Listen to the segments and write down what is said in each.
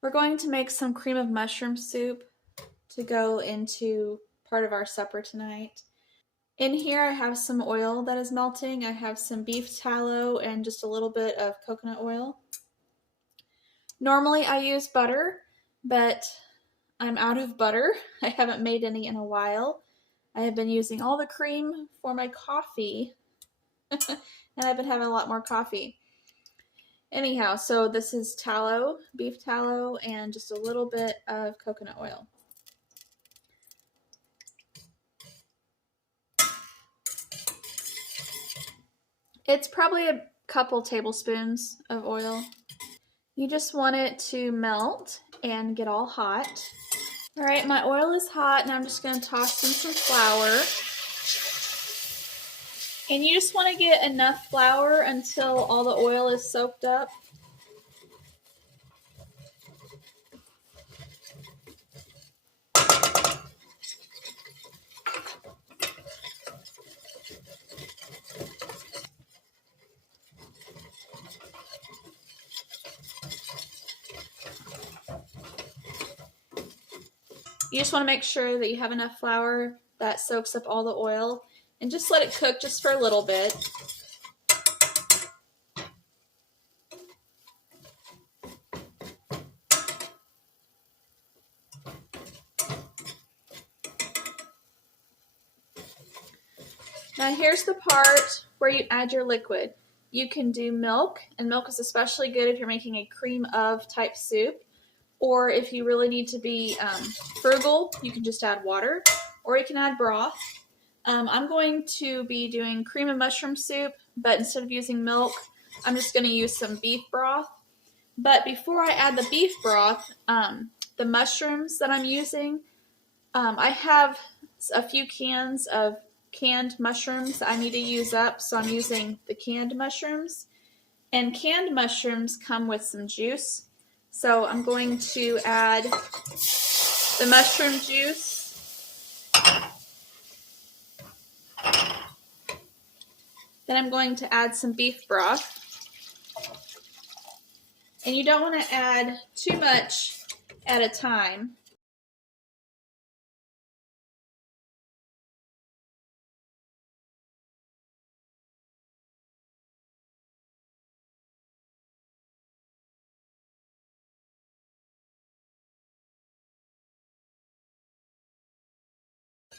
We're going to make some cream of mushroom soup to go into part of our supper tonight. In here I have some oil that is melting. I have some beef tallow and just a little bit of coconut oil. Normally I use butter, but I'm out of butter. I haven't made any in a while. I have been using all the cream for my coffee, and I've been having a lot more coffee. Anyhow, so this is tallow, beef tallow, and just a little bit of coconut oil. It's probably a couple tablespoons of oil. You just want it to melt and get all hot. All right, my oil is hot, and I'm just going to toss in some flour. And you just want to get enough flour until all the oil is soaked up. You just want to make sure that you have enough flour that soaks up all the oil, and just let it cook just for a little bit. Now here's the part where you add your liquid. You can do milk, and milk is especially good if you're making a cream of type soup. Or if you really need to be frugal, you can just add water, or you can add broth. I'm going to be doing cream of mushroom soup, but instead of using milk, I'm just going to use some beef broth. But before I add the beef broth, the mushrooms that I'm using, I have a few cans of canned mushrooms I need to use up, so I'm using the canned mushrooms. And canned mushrooms come with some juice. So I'm going to add the mushroom juice. Then I'm going to add some beef broth. And you don't want to add too much at a time.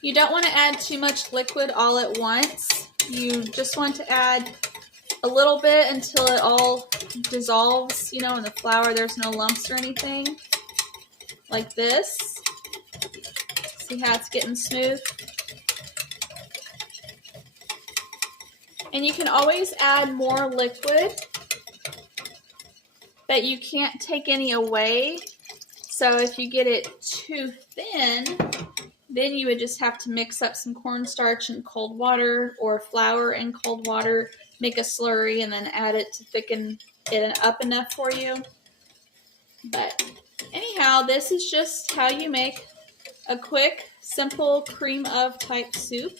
You don't want to add too much liquid all at once. You just want to add a little bit until it all dissolves, in the flour. There's no lumps or anything. Like this. See how it's getting smooth? And you can always add more liquid, but you can't take any away. So if you get it too thin, then you would just have to mix up some cornstarch in cold water or flour in cold water, make a slurry, and then add it to thicken it up enough for you. But anyhow, this is just how you make a quick, simple cream of type soup.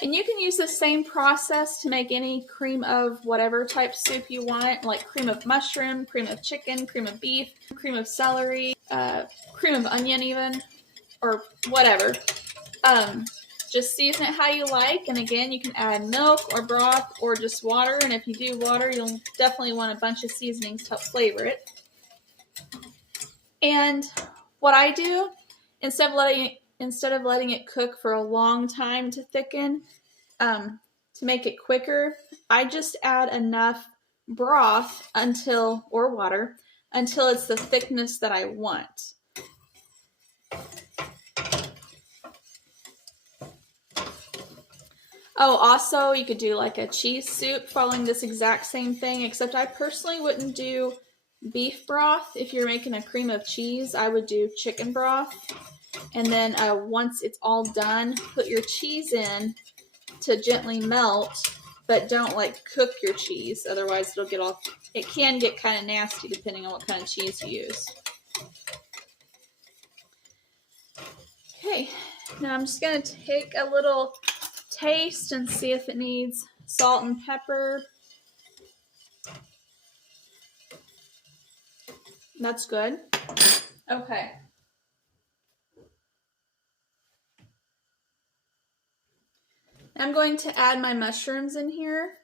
And you can use the same process to make any cream of whatever type soup you want, like cream of mushroom, cream of chicken, cream of beef, cream of celery, cream of onion even, or whatever. Just season it how you like, and again, you can add milk or broth or just water, and if you do water, you'll definitely want a bunch of seasonings to help flavor it. And what I do, instead of letting it cook for a long time to thicken, to make it quicker, I just add enough broth or water until it's the thickness that I want. Oh, also you could do like a cheese soup following this exact same thing, except I personally wouldn't do beef broth. If you're making a cream of cheese, I would do chicken broth. And then once it's all done, put your cheese in to gently melt, but don't like cook your cheese. Otherwise it'll get all, it can get kind of nasty depending on what kind of cheese you use. Okay, now I'm just going to take a little taste and see if it needs salt and pepper. That's good. Okay. I'm going to add my mushrooms in here.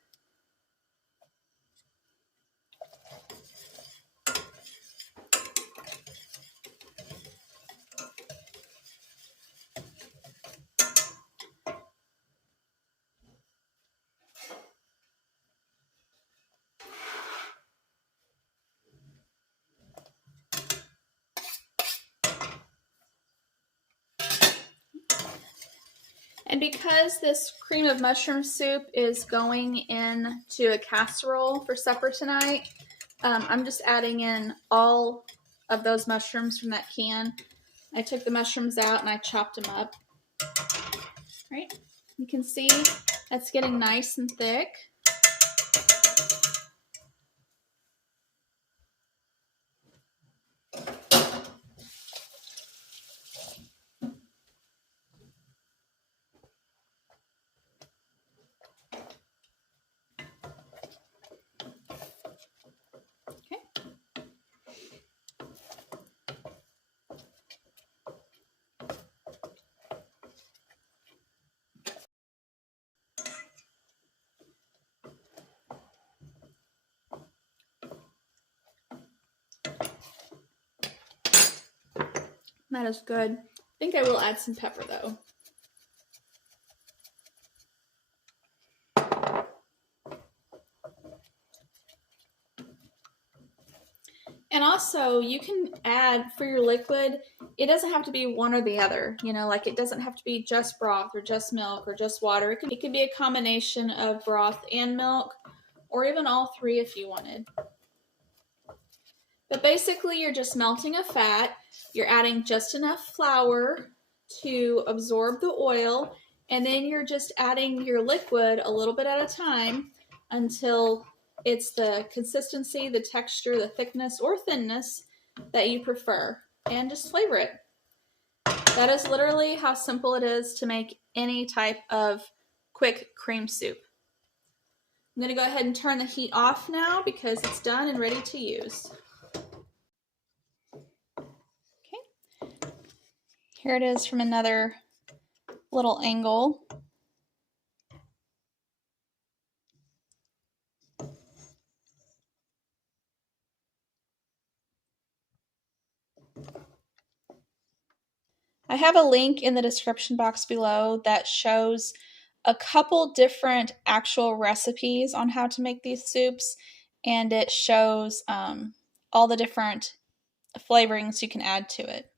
And because this cream of mushroom soup is going into a casserole for supper tonight, I'm just adding in all of those mushrooms from that can. I took the mushrooms out and I chopped them up. Right? You can see that's getting nice and thick. That is good. I think I will add some pepper though. And also, you can add for your liquid, it doesn't have to be one or the other. You know, like it doesn't have to be just broth or just milk or just water. It can be a combination of broth and milk, or even all three if you wanted. But basically, you're just melting a fat. You're adding just enough flour to absorb the oil, and then you're just adding your liquid a little bit at a time until it's the consistency, the texture, the thickness, or thinness that you prefer, and just flavor it. That is literally how simple it is to make any type of quick cream soup. I'm going to go ahead and turn the heat off now because it's done and ready to use. Okay, here it is from another little angle. I have a link in the description box below that shows a couple different actual recipes on how to make these soups, and it shows all the different flavorings you can add to it.